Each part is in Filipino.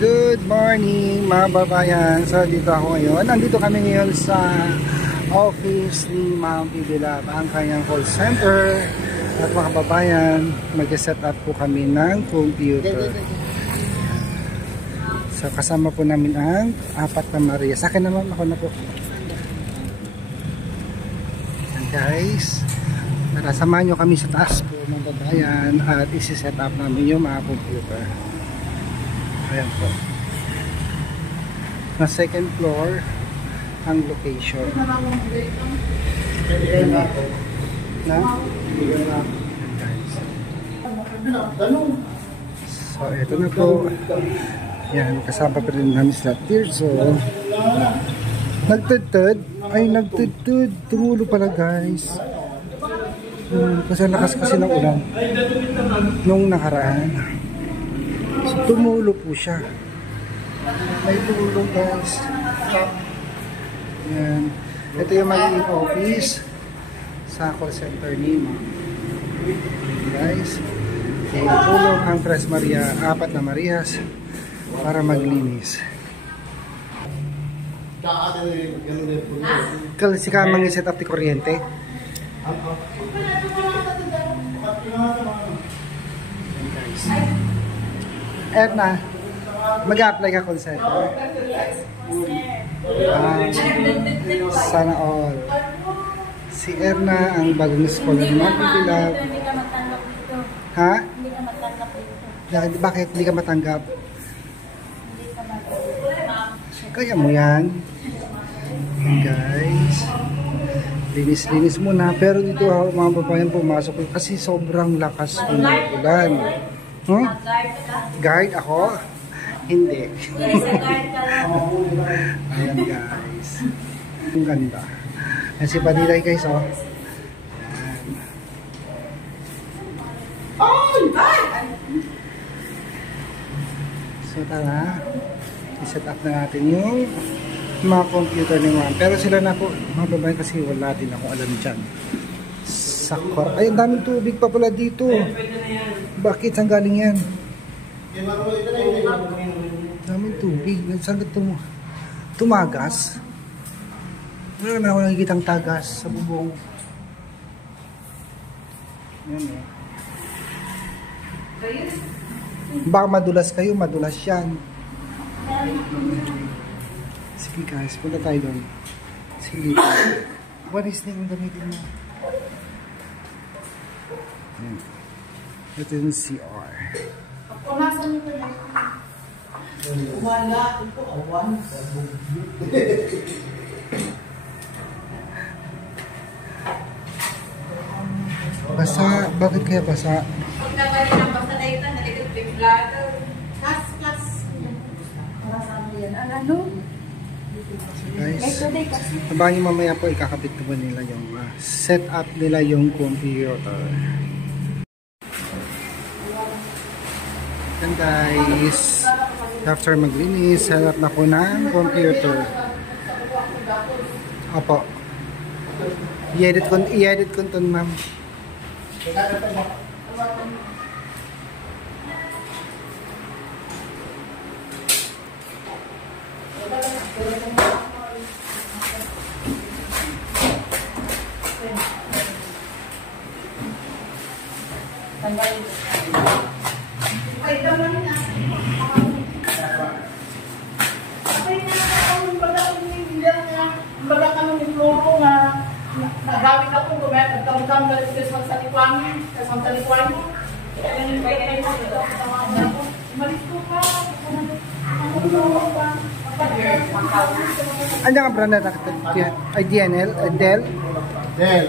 Good morning mga babayan. So dito ako ngayon. Nandito kami ngayon sa office ni Ma'am Bibilab, ang kanyang call center. At mga babayan, mag-set up po kami ng computer. So kasama po namin ang apat na Maria. Sa akin naman, ako na po. And guys, samahan nyo kami sa taas po mga babayan at isi-set up namin yung mga computer. Ayan po. Na second floor ang location. So ito na po. Yan, kasama pa rin namin sa Tirso. Nagtudtud. Ay, nagtudtud. Tumulo pala guys. Kasi lakas kasi ng ulan nung nakaraan. So, tumulo po siya. May tumulo guys. Yan. Ito yung magiging office sa call center ni Ma'am. Guys, tulong ang Tres Maria, apat na Marias para maglinis. Kasi ka mag-set up di kuryente. Guys. Erna, mag-apply ka call center? Sana all. Si Erna ang bagong scholar ni Ma'am Bibilab. Ha? Hindi ka matanggap dito. Bakit hindi ka matanggap? Kaya mo yan. Guys, linis-linis muna. Pero dito mga babayan pumasok kasi sobrang lakas ng ulan. Guard ako? Hindi. Ayan guys. Ang ganda. Ayan si Padilay guys oh. Ayan. So tara. I-set up na natin yung mga computer ni Ma'am. Pero sila na po, mga babae kasi wala din ako alam dyan. Sakor. Ay, ang daming tubig pa pala dito. Bakit? Saan galing yan? Daming tubig. Saan tumagas? Wala naman ako nakikitang tagas sa bubong. Yan eh. Baka madulas kayo, madulas yan. Sige guys, punta tayo doon. Sige. What is name ang gamitin mo? Ito yung CR. Wala. Ito awan. Basa? Bakit kaya basa? Huwag na galing ang basa na ito, nalikot biglato. Kas. Para sabi yan. Ano? Guys, abangan nyo mamaya po ikakabit po nila yung set up nila yung computer. And guys, after maglinis, set up na po ng computer. Opo. I-edit ko ito ma'am. Nagamit ako gumamit at kamukam balik sa salikuan mo. Umalis ko pa. Ano ang brand na ay DNL? Dell? Dell.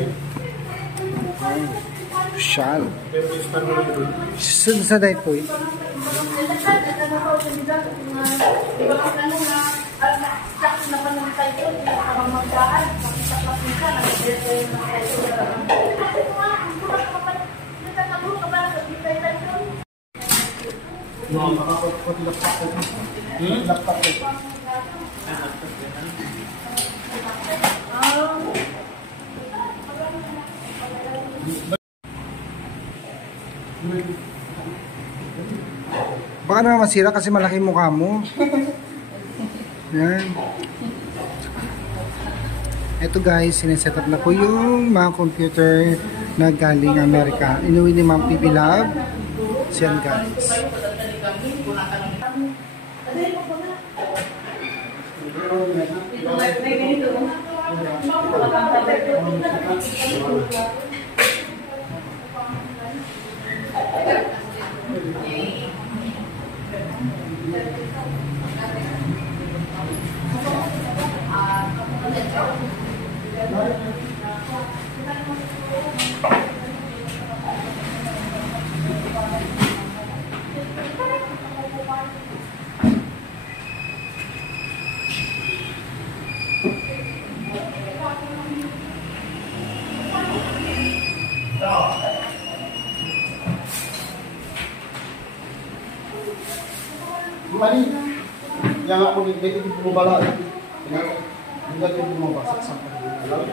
Shal. Sa dahil po yun. Baka Baka naman masira kasi malaki mukha mo. Yan. Ito guys, sineset up na ko yung mga computer na galing Amerika. Inuwi ni Ma'am Pipi Love. Siyan guys. Mali. Yang ako nagdito bumabala. Hindi ko bumabasa sa pagdalo.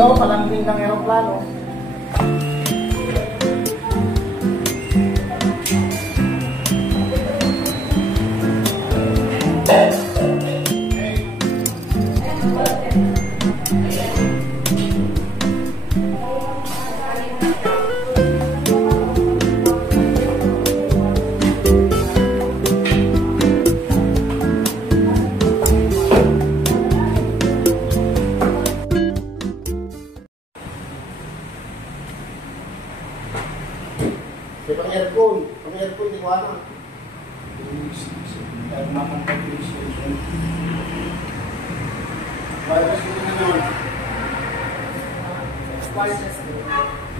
Yo, palambing ng aeroplano. Pang-aircon, di ko alam. Kaya makakantay ko yung station. Virus ko na naman.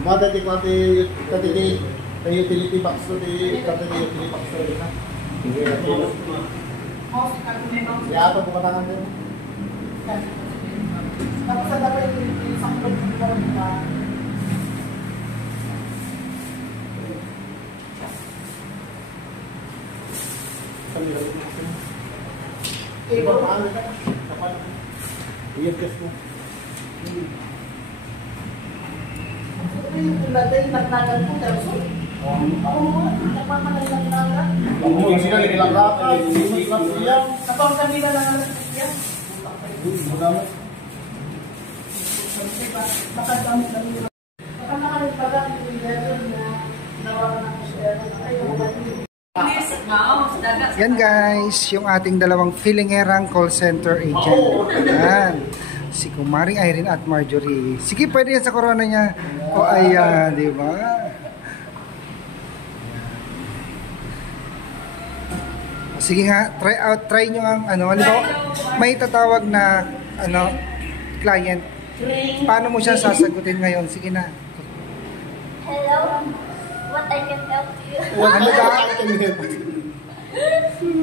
Mada di ko ati utility box to di utility box to di na. Kaya ito bukatangan din. Tapos sa dapat yung isang pagkakas ba? Iba paano ka? Kapan? Iyan kas mo. Yung natin, nagnagal po, terso. Ako mo, nagmamanagal-nagal. Yung sila nilang rata, yung lang siya. Kapag kanina lang ang siya. Baka dami lang yun. Baka nakalagpagan yung level na nawalan ako siya. Ayaw ba yun? Yan guys, yung ating dalawang filingerang call center agent. Yan. Si Kumaring Irene at Marjorie. Sige, pwede yan sa corona niya. O ayan, di ba? Sige nga, try nyo ang ano, halimbawa, may tatawag na ano, client. Paano mo siya sasagutin ngayon? Sige na. Hello, what I can help you? Ano daw?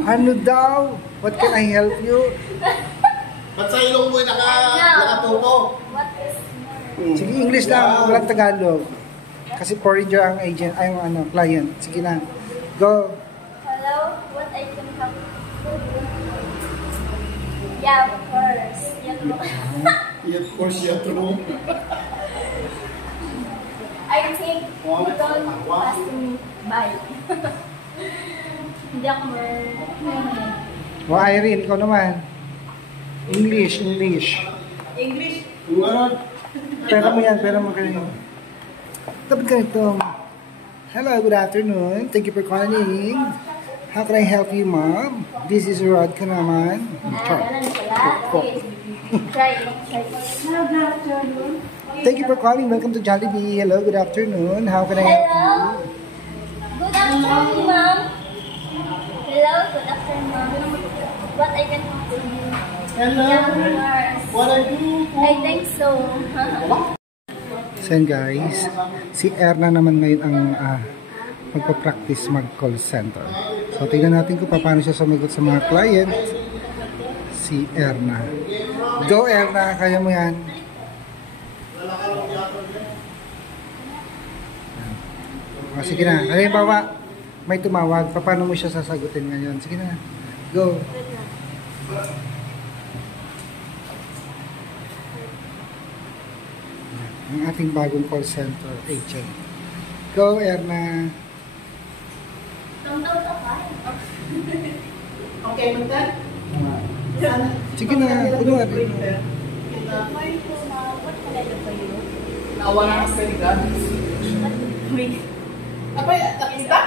Ano daw? What can I help you? Ba't sa ilong mo nakatuko? What is more? Sige, English lang, walang Tagalog. Kasi foreigner ang agent, ay yung ano, client. Sige na. Go. Hello, what I can help you? Yeah, of course. Yan mo. Yeah, of course, you have to know. I think you don't ask me bye. Hindi ako O Irene, ikaw naman. English. English. Pera mo yan, pera mo kayo. Dapat ganito. Hello, good afternoon. Thank you for calling. How can I help you, ma'am? This is Rod ka naman. ganun pala. Try. Hello, good afternoon. Thank you for calling. Welcome to Jollibee. Hello, good afternoon. How can I help you? Hello. Good afternoon, ma'am. Hello, good afternoon, ma'am. What I can help you? Hello. Youngers. What are you? I think so. So yan guys, si Erna naman ngayon ang magpa-practice mag-call center. So tingnan natin kung paano siya sumagot sa mga client. Si Erna. Go Erna, kaya mo yan. Sige na, halimbawa may tumawag, paano mo siya sasagutin ngayon? Sige na, go. Ang ating bagong call center agent. Go, Erna. Okay, magdan? Sige na, kunwari. Naawa na ang peligan. Apay, nakita?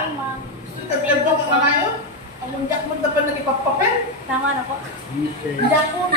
Taglalbo ka ngayon? Ang mundak mo dapat nagipapapel? Tama na po. Okay. Hindi ako.